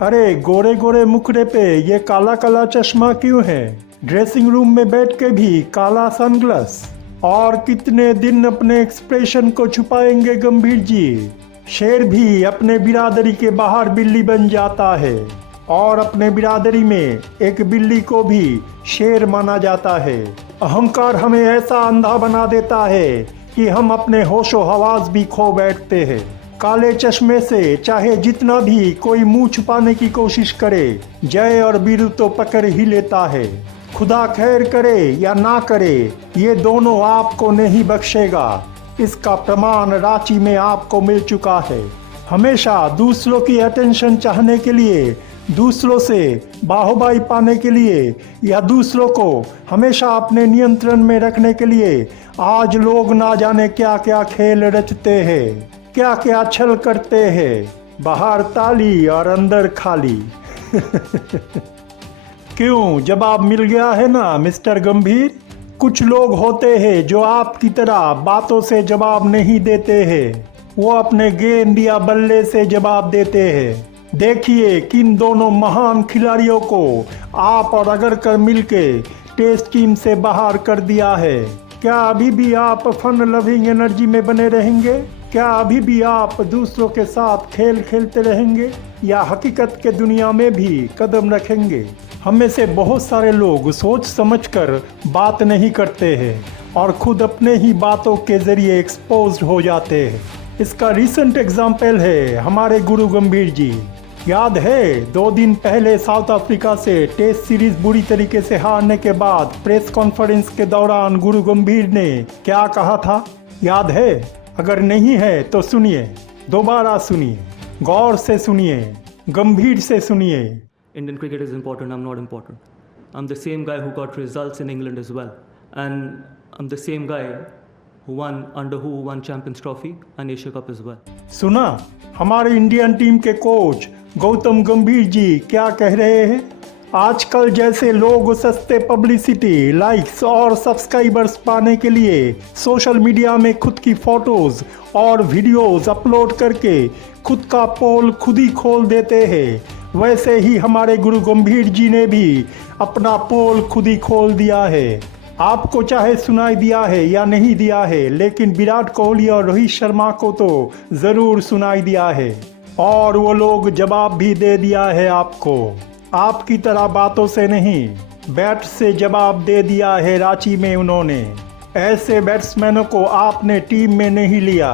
अरे गोरे गोरे मुखड़े पे ये काला काला चश्मा क्यों है? ड्रेसिंग रूम में बैठ के भी काला सनग्लास। और कितने दिन अपने एक्सप्रेशन को छुपाएंगे गंभीर जी? शेर भी अपने बिरादरी के बाहर बिल्ली बन जाता है और अपने बिरादरी में एक बिल्ली को भी शेर माना जाता है। अहंकार हमें ऐसा अंधा बना देता है कि हम अपने होशो हवास भी खो बैठते हैं। काले चश्मे से चाहे जितना भी कोई मुंह छुपाने की कोशिश करे, जय और बीरू तो पकड़ ही लेता है। खुदा खैर करे या ना करे, ये दोनों आपको नहीं बख्शेगा। इसका प्रमाण रांची में आपको मिल चुका है। हमेशा दूसरों की अटेंशन चाहने के लिए, दूसरों से बाहुबाई पाने के लिए या दूसरों को हमेशा अपने नियंत्रण में रखने के लिए आज लोग ना जाने क्या क्या खेल रचते हैं, क्या क्या छल करते हैं। बाहर ताली और अंदर खाली। क्यों, जवाब मिल गया है ना मिस्टर गंभीर? कुछ लोग होते हैं जो आपकी तरह बातों से जवाब नहीं देते हैं, वो अपने गेंद या बल्ले से जवाब देते हैं। देखिए किन दोनों महान खिलाड़ियों को आप और अगरकर मिलके टेस्ट टीम से बाहर कर दिया है। क्या अभी भी आप फन लविंग एनर्जी में बने रहेंगे? क्या अभी भी आप दूसरों के साथ खेल खेलते रहेंगे या हकीकत के दुनिया में भी कदम रखेंगे? हम में से बहुत सारे लोग सोच समझकर बात नहीं करते हैं और खुद अपने ही बातों के जरिए एक्सपोज्ड हो जाते हैं। इसका रिसेंट एग्जाम्पल है हमारे गुरु गंभीर जी। याद है 2 दिन पहले साउथ अफ्रीका से टेस्ट सीरीज बुरी तरीके से हारने के बाद प्रेस कॉन्फ्रेंस के दौरान गुरु गंभीर ने क्या कहा था? याद है? अगर नहीं है तो सुनिए, दोबारा सुनिए, गौर से सुनिए, गंभीर से सुनिए। Indian cricket is important, I'm not important. I'm the same guy who got results in England as well. And I'm the same guy who won Champions Trophy and Asia Cup as well. सुना हमारे Indian team के coach Gautam गंभीर जी क्या कह रहे हैं? आजकल जैसे लोग सस्ते पब्लिसिटी, लाइक्स और सब्सक्राइबर्स पाने के लिए सोशल मीडिया में खुद की फोटोज और वीडियोस अपलोड करके खुद का पोल खुद ही खोल देते हैं, वैसे ही हमारे गुरु गंभीर जी ने भी अपना पोल खुद ही खोल दिया है। आपको चाहे सुनाई दिया है या नहीं दिया है, लेकिन विराट कोहली और रोहित शर्मा को तो ज़रूर सुनाई दिया है और वो लोग जवाब भी दे दिया है आपको। आपकी तरह बातों से नहीं, बैट से जवाब दे दिया है रांची में उन्होंने। ऐसे बैट्समैनों को आपने टीम में नहीं लिया।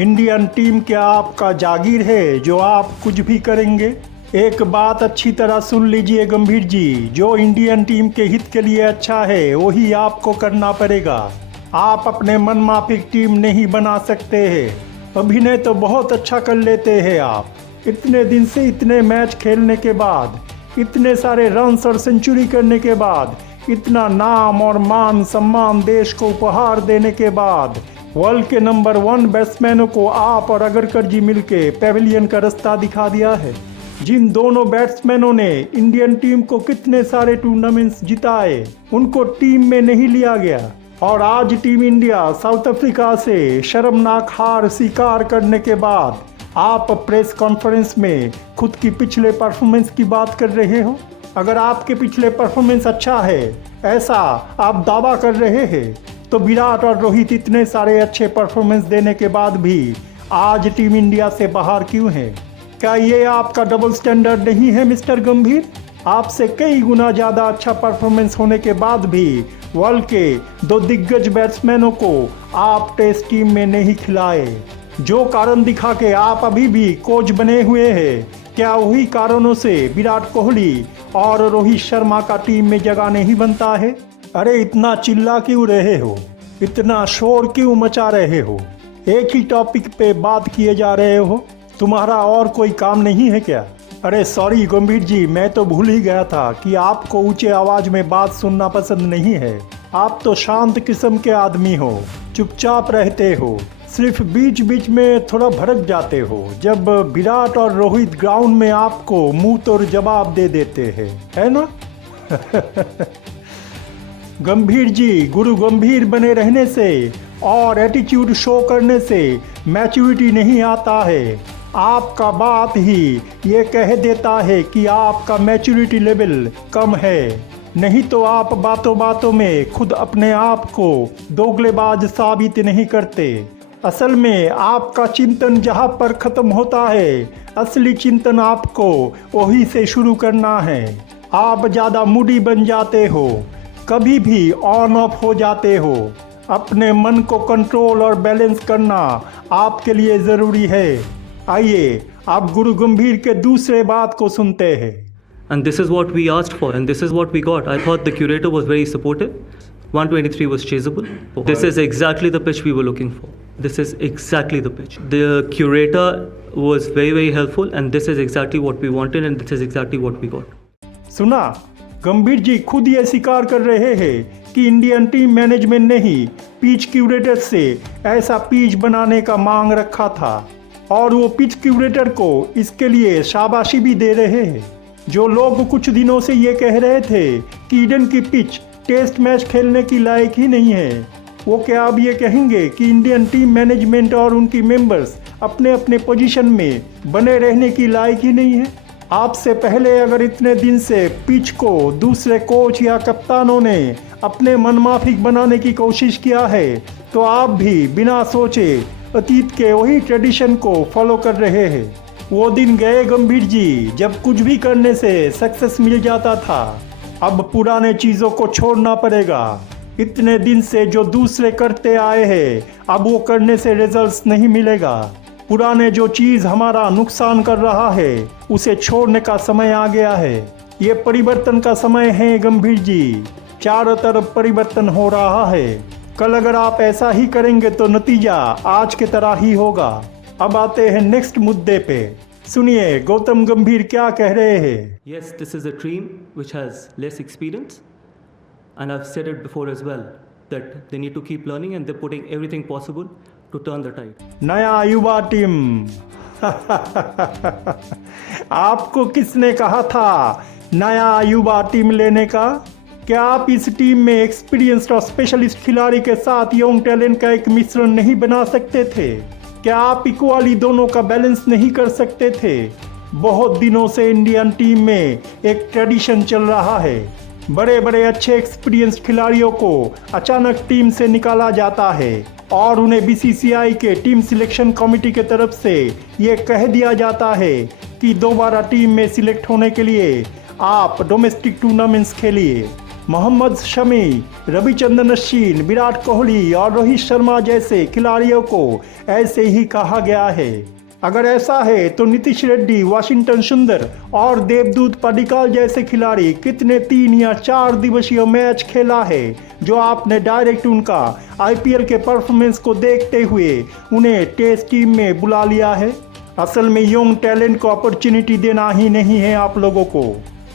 इंडियन टीम क्या आपका जागीर है जो आप कुछ भी करेंगे? एक बात अच्छी तरह सुन लीजिए गंभीर जी, जो इंडियन टीम के हित के लिए अच्छा है वही आपको करना पड़ेगा। आप अपने मन माफिक टीम नहीं बना सकते हैं। अभिनय तो बहुत अच्छा कर लेते हैं आप। इतने दिन से इतने मैच खेलने के बाद, इतने सारे रन्स और सेंचुरी करने के बाद, इतना नाम और मान सम्मान देश को उपहार देने के बाद, वर्ल्ड के नंबर 1 बैट्समैनों को आप और अगरकर जी मिलके पेविलियन का रास्ता दिखा दिया है। जिन दोनों बैट्समैनों ने इंडियन टीम को कितने सारे टूर्नामेंट्स जिताए, उनको टीम में नहीं लिया गया और आज टीम इंडिया साउथ अफ्रीका से शर्मनाक हार स्वीकार करने के बाद आप प्रेस कॉन्फ्रेंस में खुद की पिछले परफॉर्मेंस की बात कर रहे हो। अगर आपके पिछले परफॉर्मेंस अच्छा है, ऐसा आप दावा कर रहे हैं, तो विराट और रोहित इतने सारे अच्छे परफॉर्मेंस देने के बाद भी आज टीम इंडिया से बाहर क्यों है? क्या ये आपका डबल स्टैंडर्ड नहीं है मिस्टर गंभीर? आपसे कई गुना ज़्यादा अच्छा परफॉर्मेंस होने के बाद भी वर्ल्ड के 2 दिग्गज बैट्समैनों को आप टेस्ट टीम में नहीं खिलाए। जो कारण दिखा के आप अभी भी कोच बने हुए हैं, क्या वही कारणों से विराट कोहली और रोहित शर्मा का टीम में जगह नहीं बनता है? अरे इतना चिल्ला क्यों रहे हो? इतना शोर क्यों मचा रहे हो? एक ही टॉपिक पे बात किए जा रहे हो। तुम्हारा और कोई काम नहीं है क्या? अरे सॉरी गंभीर जी, मैं तो भूल ही गया था कि आपको ऊंचे आवाज में बात सुनना पसंद नहीं है। आप तो शांत किस्म के आदमी हो, चुपचाप रहते हो, सिर्फ बीच बीच में थोड़ा भड़क जाते हो जब विराट और रोहित ग्राउंड में आपको मुंह तोड़ जवाब दे देते हैं, है ना? गंभीर जी, गुरु गंभीर बने रहने से और एटीट्यूड शो करने से मैच्योरिटी नहीं आता है। आपका बात ही ये कह देता है कि आपका मैच्योरिटी लेवल कम है, नहीं तो आप बातों बातों में खुद अपने आप को दोगलेबाज साबित नहीं करते। असल में आपका चिंतन जहाँ पर ख़त्म होता है, असली चिंतन आपको वहीं से शुरू करना है। आप ज़्यादा मूडी बन जाते हो, कभी भी ऑन ऑफ हो जाते हो। अपने मन को कंट्रोल और बैलेंस करना आपके लिए ज़रूरी है। आइए आप गुरु गंभीर के दूसरे बात को सुनते हैं। And this is what we asked for, and this is what we got. I thought the curator was very supportive. 123 was chaseable. This is exactly the pitch we were looking for. This is exactly the pitch. The curator was very, very helpful, and this is exactly what we wanted, and this is exactly what we got. सुना, गंभीर जी खुद ये स्वीकार कर रहे हैं कि Indian team management ने ही पिच क्यूरेटर से ऐसा पिच बनाने का मांग रखा था, और वो पिच क्यूरेटर को इसके लिए शाबाशी भी दे रहे हैं। जो लोग कुछ दिनों से ये कह रहे थे कि ईडन की पिच टेस्ट मैच खेलने की लायक ही नहीं है, वो क्या अब ये कहेंगे कि इंडियन टीम मैनेजमेंट और उनकी मेंबर्स अपने अपने पोजीशन में बने रहने की लायक ही नहीं है? आपसे पहले अगर इतने दिन से पिच को दूसरे कोच या कप्तानों ने अपने मनमाफिक बनाने की कोशिश किया है, तो आप भी बिना सोचे अतीत के वही ट्रेडिशन को फॉलो कर रहे हैं। वो दिन गए गंभीर जी, जब कुछ भी करने से सक्सेस मिल जाता था। अब पुराने चीज़ों को छोड़ना पड़ेगा। इतने दिन से जो दूसरे करते आए हैं, अब वो करने से रिजल्ट्स नहीं मिलेगा। पुराने जो चीज़ हमारा नुकसान कर रहा है, उसे छोड़ने का समय आ गया है। ये परिवर्तन का समय है गंभीर जी। चारों तरफ परिवर्तन हो रहा है। कल अगर आप ऐसा ही करेंगे तो नतीजा आज के तरह ही होगा। अब आते हैं नेक्स्ट मुद्दे पे। सुनिए गौतम गंभीर क्या कह रहे हैं। Yes, this is a team which has less experience, and I've said it before as well that they need to keep learning, and they're putting everything possible to turn the tide. नया युवा team आपको किसने कहा था नया युवा team लेने का? क्या आप इस टीम में एक्सपीरियंस्ड और स्पेशलिस्ट खिलाड़ी के साथ यंग टैलेंट का एक मिश्रण नहीं बना सकते थे? क्या आप इक्वाली दोनों का बैलेंस नहीं कर सकते थे? बहुत दिनों से इंडियन टीम में एक ट्रेडिशन चल रहा है। बड़े बड़े अच्छे एक्सपीरियंस्ड खिलाड़ियों को अचानक टीम से निकाला जाता है और उन्हें बीसीसीआई के टीम सिलेक्शन कमेटी के तरफ से ये कह दिया जाता है कि दोबारा टीम में सिलेक्ट होने के लिए आप डोमेस्टिक टूर्नामेंट्स खेलिए। मोहम्मद शमी, रविचंद्रन अश्विन, विराट कोहली और रोहित शर्मा जैसे खिलाड़ियों को ऐसे ही कहा गया है। अगर ऐसा है तो नीतीश रेड्डी, वाशिंगटन सुंदर और देवदूत पडिक्कल जैसे खिलाड़ी कितने 3 या 4 दिवसीय मैच खेला है जो आपने डायरेक्ट उनका आईपीएल के परफॉर्मेंस को देखते हुए उन्हें टेस्ट टीम में बुला लिया है? असल में यंग टैलेंट को अपॉर्चुनिटी देना ही नहीं है आप लोगों को।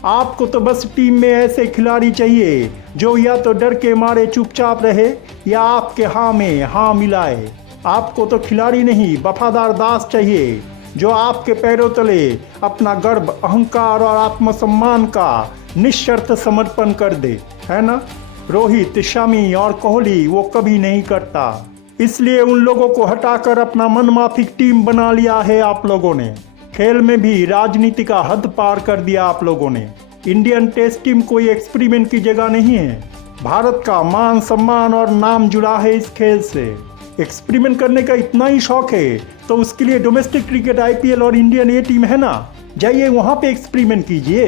आपको तो बस टीम में ऐसे खिलाड़ी चाहिए जो या तो डर के मारे चुपचाप रहे या आपके हाँ में हाँ मिलाए। आपको तो खिलाड़ी नहीं, वफादार दास चाहिए जो आपके पैरों तले अपना गर्व, अहंकार और आत्मसम्मान का निःशर्त समर्पण कर दे, है ना? रोहित, शमी और कोहली वो कभी नहीं करता। इसलिए उन लोगों को हटाकर अपना मनमाफिक टीम बना लिया है आप लोगों ने। खेल में भी राजनीति का हद पार कर दिया आप लोगों ने। इंडियन टेस्ट टीम कोई एक्सपेरिमेंट की जगह नहीं है। भारत का मान, सम्मान और नाम जुड़ा है इस खेल से। एक्सपेरिमेंट करने का इतना ही शौक है तो उसके लिए डोमेस्टिक क्रिकेट आईपीएल और इंडियन ए टीम है ना, जाइए वहाँ पे एक्सपेरिमेंट कीजिए।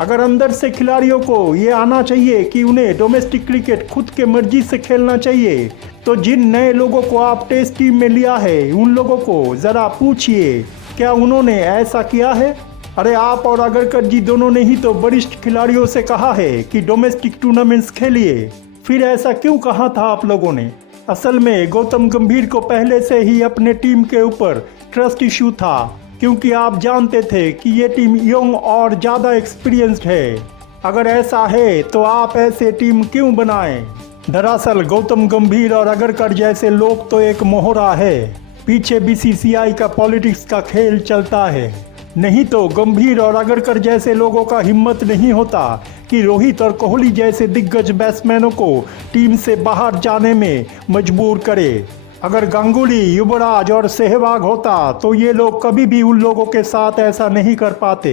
अगर अंदर से खिलाड़ियों को ये आना चाहिए कि उन्हें डोमेस्टिक क्रिकेट खुद के मर्जी से खेलना चाहिए, तो जिन नए लोगों को आप टेस्ट टीम में लिया है उन लोगों को ज़रा पूछिए क्या उन्होंने ऐसा किया है? अरे आप और अगरकर जी दोनों ने ही तो वरिष्ठ खिलाड़ियों से कहा है कि डोमेस्टिक टूर्नामेंट्स खेलिए। फिर ऐसा क्यों कहा था आप लोगों ने? असल में गौतम गंभीर को पहले से ही अपने टीम के ऊपर ट्रस्ट इशू था, क्योंकि आप जानते थे कि ये टीम यंग और ज़्यादा एक्सपीरियंस्ड है। अगर ऐसा है तो आप ऐसे टीम क्यों बनाएं? दरअसल गौतम गंभीर और अगरकर जैसे लोग तो एक मोहरा है, पीछे बीसीसीआई का पॉलिटिक्स का खेल चलता है। नहीं तो गंभीर और अगरकर जैसे लोगों का हिम्मत नहीं होता कि रोहित और कोहली जैसे दिग्गज बैट्समैनों को टीम से बाहर जाने में मजबूर करे। अगर गांगुली, युवराज और सहवाग होता तो ये लोग कभी भी उन लोगों के साथ ऐसा नहीं कर पाते।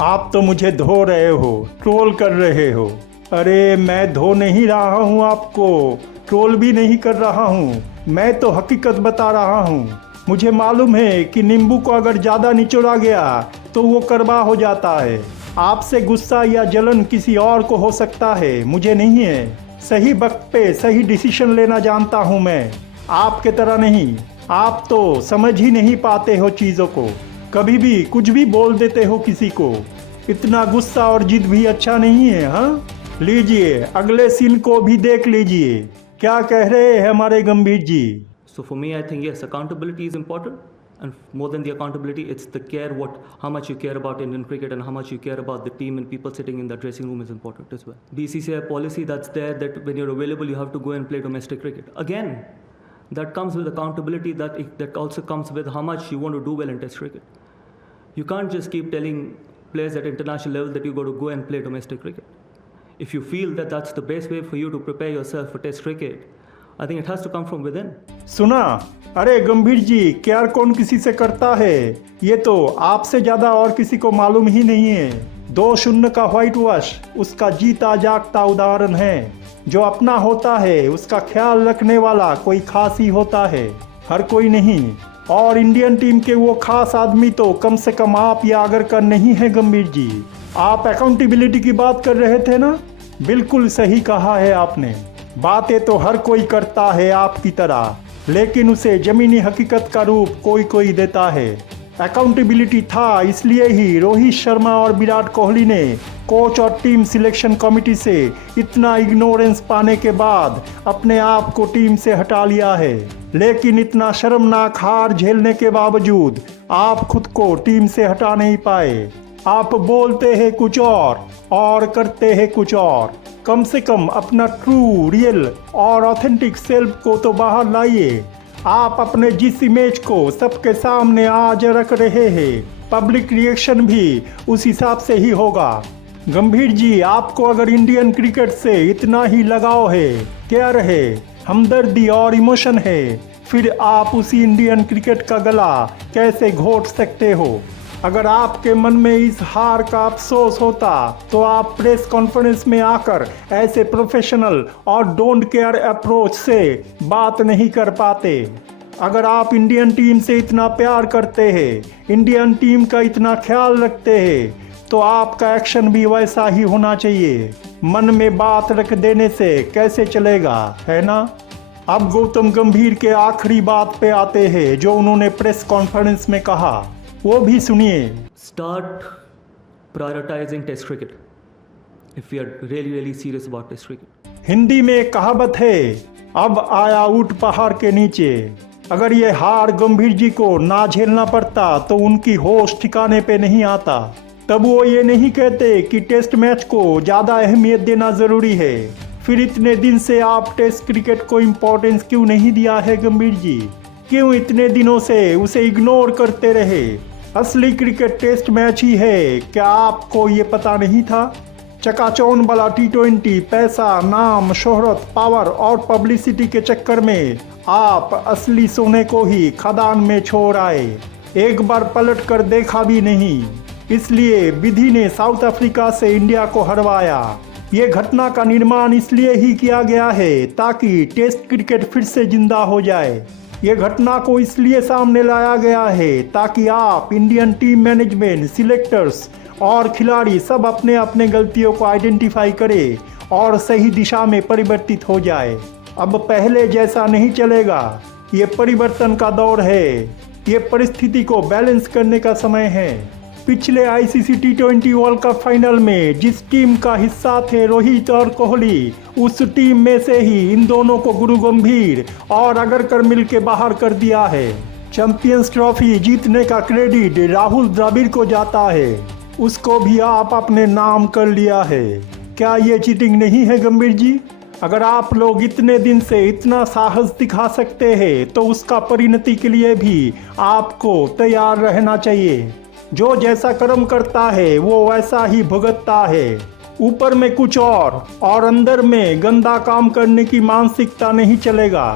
आप तो मुझे धो रहे हो, ट्रोल कर रहे हो। अरे मैं धो नहीं रहा हूँ आपको, ट्रोल भी नहीं कर रहा हूँ, मैं तो हकीकत बता रहा हूँ। मुझे मालूम है कि नींबू को अगर ज़्यादा निचोड़ा गया तो वो कड़वा हो जाता है। आपसे गुस्सा या जलन किसी और को हो सकता है, मुझे नहीं है। सही वक्त पे सही डिसीजन लेना जानता हूँ मैं, आपके तरह नहीं। आप तो समझ ही नहीं पाते हो चीज़ों को, कभी भी कुछ भी बोल देते हो किसी को। इतना गुस्सा और जिद भी अच्छा नहीं है। हाँ, लीजिए अगले सीन को भी देख लीजिए, क्या कह रहे हैं हमारे गंभीर जी। So for me, I think yes, accountability is important, and more than the accountability, it's the care, how much you care about Indian cricket and how much you care about the team and people sitting in the dressing room is important as well. BCCI policy that's there that when you're available, you have to go and play domestic cricket. Again, that comes with accountability. That also comes with how much you want to do well in Test cricket. You can't just keep telling players at international level that you got to go and play domestic cricket. If you feel that that's the best way for you to prepare yourself for Test cricket, I think it has to come from within. सुना? अरे गंभीर जी, care कौन किसी से करता है ये तो आपसे ज्यादा और किसी को मालूम ही नहीं है। 2-0 का व्हाइट वॉश उसका जीता जागता उदाहरण है। जो अपना होता है उसका ख्याल रखने वाला कोई खास ही होता है, हर कोई नहीं। और इंडियन टीम के वो खास आदमी तो कम से कम आप या अगर कर नहीं है गंभीर जी। आप अकाउंटेबिलिटी की बात कर रहे थे ना, बिल्कुल सही कहा है आपने। बातें तो हर कोई करता है आपकी तरह, लेकिन उसे जमीनी हकीकत का रूप कोई कोई देता है। अकाउंटेबिलिटी था, इसलिए ही रोहित शर्मा और विराट कोहली ने कोच और टीम सिलेक्शन कमेटी से इतना इग्नोरेंस पाने के बाद अपने आप को टीम से हटा लिया है। लेकिन इतना शर्मनाक हार झेलने के बावजूद आप खुद को टीम से हटा नहीं पाए। आप बोलते हैं कुछ और करते हैं कुछ और। कम से कम अपना ट्रू, रियल और ऑथेंटिक सेल्फ को तो बाहर लाइए। आप अपने जिस इमेज को सबके सामने आज रख रहे हैं, पब्लिक रिएक्शन भी उस हिसाब से ही होगा। गंभीर जी, आपको अगर इंडियन क्रिकेट से इतना ही लगाव है, केयर है, हमदर्दी और इमोशन है, फिर आप उसी इंडियन क्रिकेट का गला कैसे घोट सकते हो? अगर आपके मन में इस हार का अफसोस होता तो आप प्रेस कॉन्फ्रेंस में आकर ऐसे प्रोफेशनल और डोंट केयर अप्रोच से बात नहीं कर पाते। अगर आप इंडियन टीम से इतना प्यार करते हैं, इंडियन टीम का इतना ख्याल रखते हैं, तो आपका एक्शन भी वैसा ही होना चाहिए। मन में बात रख देने से कैसे चलेगा, है ना? अब गौतम गंभीर के आखिरी बात पे आते हैं जो उन्होंने प्रेस कॉन्फ्रेंस में कहा, वो भी सुनिए। Start prioritizing Test cricket if we are really serious about Test cricket. Hindi में एक कहावत है, अब आया ऊंट पहाड़ के नीचे। अगर ये हार गंभीर जी को ना झेलना पड़ता तो उनकी होश ठिकाने पे नहीं आता। तब वो ये नहीं कहते कि टेस्ट मैच को ज़्यादा अहमियत देना ज़रूरी है। फिर इतने दिन से आप टेस्ट क्रिकेट को इम्पोर्टेंस क्यों नहीं दिया है गंभीर जी? क्यों इतने दिनों से उसे इग्नोर करते रहे? असली क्रिकेट टेस्ट मैच ही है, क्या आपको ये पता नहीं था? चकाचौंध वाला T20 पैसा, नाम, शोहरत, पावर और पब्लिसिटी के चक्कर में आप असली सोने को ही खदान में छोड़ आए, एक बार पलट कर देखा भी नहीं। इसलिए विधि ने साउथ अफ्रीका से इंडिया को हरवाया। ये घटना का निर्माण इसलिए ही किया गया है ताकि टेस्ट क्रिकेट फिर से जिंदा हो जाए। ये घटना को इसलिए सामने लाया गया है ताकि आप, इंडियन टीम मैनेजमेंट, सिलेक्टर्स और खिलाड़ी सब अपने अपने गलतियों को आइडेंटिफाई करें और सही दिशा में परिवर्तित हो जाए। अब पहले जैसा नहीं चलेगा, ये परिवर्तन का दौर है। ये परिस्थिति को बैलेंस करने का समय है। पिछले ICC T20 world cup final में जिस टीम का हिस्सा थे रोहित और कोहली, उस टीम में से ही इन दोनों को गुरु गंभीर और अगरकर मिल के बाहर कर दिया है। चैंपियंस ट्रॉफी जीतने का क्रेडिट राहुल द्रविड़ को जाता है, उसको भी आप अपने नाम कर लिया है। क्या ये चीटिंग नहीं है गंभीर जी? अगर आप लोग इतने दिन से इतना साहस दिखा सकते हैं तो उसका परिणति के लिए भी आपको तैयार रहना चाहिए। जो जैसा कर्म करता है वो वैसा ही भुगतता है। ऊपर में कुछ और अंदर में गंदा काम करने की मानसिकता नहीं चलेगा।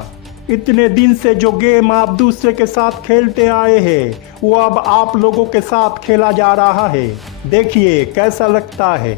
इतने दिन से जो गेम आप दूसरे के साथ खेलते आए हैं वो अब आप लोगों के साथ खेला जा रहा है। देखिए कैसा लगता है।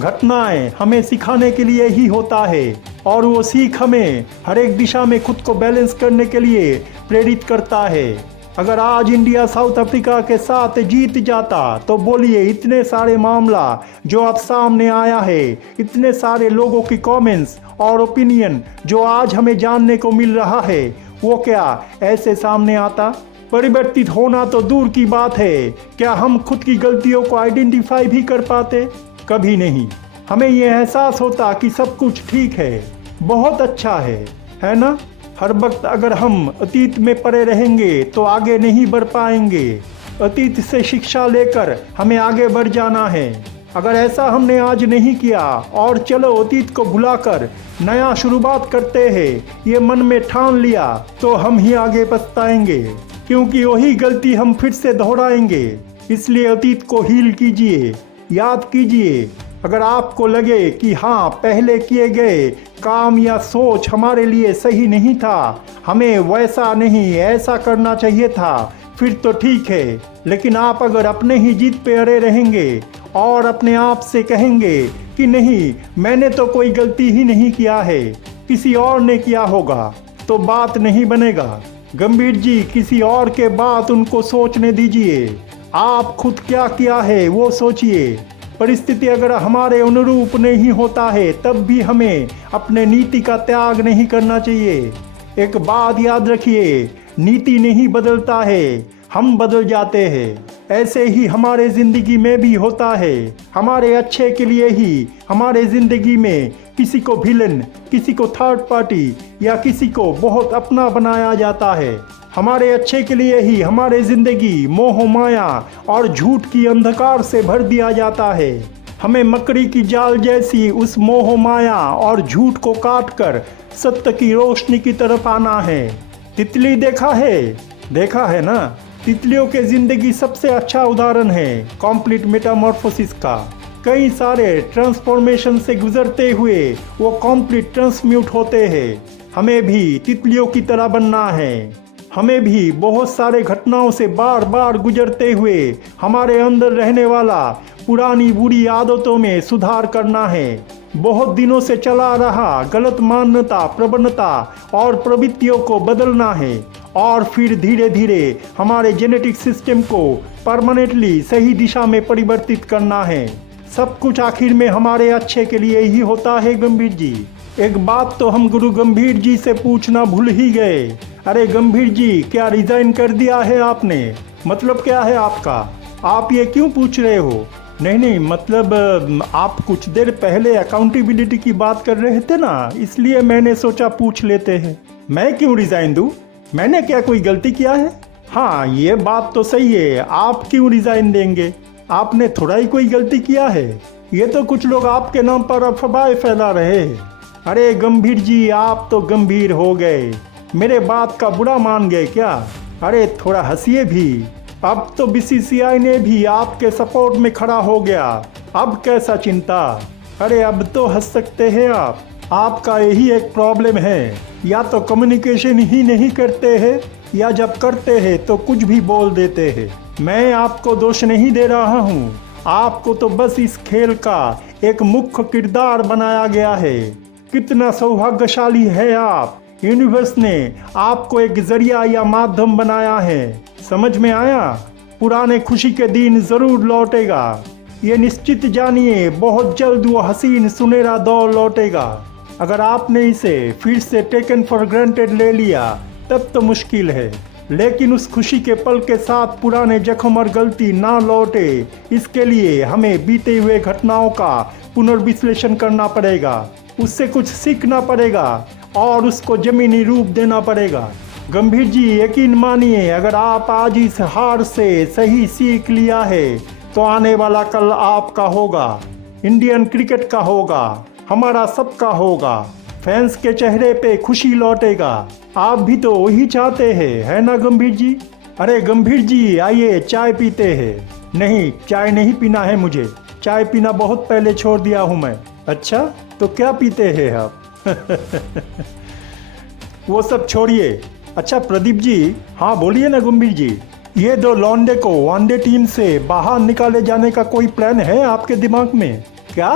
घटनाएं हमें सिखाने के लिए ही होता है और वो सीख हमें हर एक दिशा में खुद को बैलेंस करने के लिए प्रेरित करता है। अगर आज इंडिया साउथ अफ्रीका के साथ जीत जाता तो बोलिए इतने सारे मामला जो अब सामने आया है, इतने सारे लोगों की कमेंट्स और ओपिनियन जो आज हमें जानने को मिल रहा है, वो क्या ऐसे सामने आता? परिवर्तित होना तो दूर की बात है, क्या हम खुद की गलतियों को आइडेंटिफाई भी कर पाते? कभी नहीं। हमें ये एहसास होता कि सब कुछ ठीक है, बहुत अच्छा है ना? हर वक्त अगर हम अतीत में पड़े रहेंगे तो आगे नहीं बढ़ पाएंगे। अतीत से शिक्षा लेकर हमें आगे बढ़ जाना है। अगर ऐसा हमने आज नहीं किया और चलो अतीत को भुलाकर नया शुरुआत करते हैं, ये मन में ठान लिया, तो हम ही आगे पछताएंगे, क्योंकि वही गलती हम फिर से दोहराएंगे। इसलिए अतीत को हील कीजिए, याद कीजिए। अगर आपको लगे कि हाँ पहले किए गए काम या सोच हमारे लिए सही नहीं था, हमें वैसा नहीं ऐसा करना चाहिए था, फिर तो ठीक है। लेकिन आप अगर अपने ही जीत पे अड़े रहेंगे और अपने आप से कहेंगे कि नहीं मैंने तो कोई गलती ही नहीं किया है, किसी और ने किया होगा, तो बात नहीं बनेगा। गंभीर जी किसी और के बात उनको सोचने दीजिए। आप खुद क्या किया है वो सोचिए। परिस्थिति अगर हमारे अनुरूप नहीं होता है तब भी हमें अपने नीति का त्याग नहीं करना चाहिए। एक बात याद रखिए, नीति नहीं बदलता है, हम बदल जाते हैं। ऐसे ही हमारे जिंदगी में भी होता है। हमारे अच्छे के लिए ही हमारे जिंदगी में किसी को विलन, किसी को थर्ड पार्टी या किसी को बहुत अपना बनाया जाता है। हमारे अच्छे के लिए ही हमारे जिंदगी मोह माया और झूठ की अंधकार से भर दिया जाता है। हमें मकड़ी की जाल जैसी उस मोह माया और झूठ को काटकर सत्य की रोशनी की तरफ आना है। तितली देखा है ना? तितलियों के जिंदगी सबसे अच्छा उदाहरण है कंप्लीट मेटामॉर्फोसिस का। कई सारे ट्रांसफॉर्मेशन से गुजरते हुए वो कंप्लीट ट्रांसम्यूट होते हैं। हमें भी तितलियों की तरह बनना है। हमें भी बहुत सारे घटनाओं से बार बार गुजरते हुए हमारे अंदर रहने वाला पुरानी बुरी आदतों में सुधार करना है। बहुत दिनों से चला रहा गलत मान्यता, प्रवणता और प्रवृत्तियों को बदलना है और फिर धीरे धीरे हमारे जेनेटिक सिस्टम को परमानेंटली सही दिशा में परिवर्तित करना है। सब कुछ आखिर में हमारे अच्छे के लिए ही होता है। गंभीर जी, एक बात तो हम गुरु गंभीर जी से पूछना भूल ही गए। अरे गंभीर जी, क्या रिजाइन कर दिया है आपने? मतलब क्या है आपका? आप ये क्यों पूछ रहे हो? नहीं, मतलब आप कुछ देर पहले अकाउंटेबिलिटी की बात कर रहे थे ना, इसलिए मैंने सोचा पूछ लेते हैं। मैं क्यों रिजाइन दूं? मैंने क्या कोई गलती किया है? हाँ, ये बात तो सही है। आप क्यों रिजाइन देंगे? आपने थोड़ा ही कोई गलती किया है। ये तो कुछ लोग आपके नाम पर अफवाहें फैला रहे हैं। अरे गंभीर जी, आप तो गंभीर हो गए, मेरे बात का बुरा मान गए क्या? अरे थोड़ा हंसिए भी। अब तो बीसीसीआई ने भी आपके सपोर्ट में खड़ा हो गया, अब कैसा चिंता? अरे अब तो हंस सकते हैं आप। आपका यही एक प्रॉब्लम है, या तो कम्युनिकेशन ही नहीं करते हैं या जब करते हैं तो कुछ भी बोल देते हैं। मैं आपको दोष नहीं दे रहा हूँ, आपको तो बस इस खेल का एक मुख्य किरदार बनाया गया है। कितना सौभाग्यशाली है आप, यूनिवर्स ने आपको एक जरिया या माध्यम बनाया है। समझ में आया? पुराने खुशी के दिन जरूर लौटेगा, ये निश्चित जानिए। बहुत जल्द वो हसीन सुनहरा दौर लौटेगा। अगर आपने इसे फिर से टेकन फॉर ग्रांटेड ले लिया तब तो मुश्किल है, लेकिन उस खुशी के पल के साथ पुराने जख्म और गलती ना लौटे, इसके लिए हमें बीते हुए घटनाओं का पुनर्विश्लेषण करना पड़ेगा, उससे कुछ सीखना पड़ेगा और उसको जमीनी रूप देना पड़ेगा। गंभीर जी, यकीन मानिए, अगर आप आज इस हार से सही सीख लिया है तो आने वाला कल आपका होगा, इंडियन क्रिकेट का होगा, हमारा सबका होगा। फैंस के चेहरे पे खुशी लौटेगा। आप भी तो वही चाहते हैं, है ना गंभीर जी? अरे गंभीर जी, आइए चाय पीते हैं। नहीं, चाय नहीं पीना है मुझे, चाय पीना बहुत पहले छोड़ दिया हूँ मैं। अच्छा, तो क्या पीते हैं आप? वो सब छोड़िए। अच्छा प्रदीप जी, हाँ बोलिए ना गंभीर जी, ये दो लौंडे को वनडे टीम से बाहर निकाले जाने का कोई प्लान है आपके दिमाग में क्या?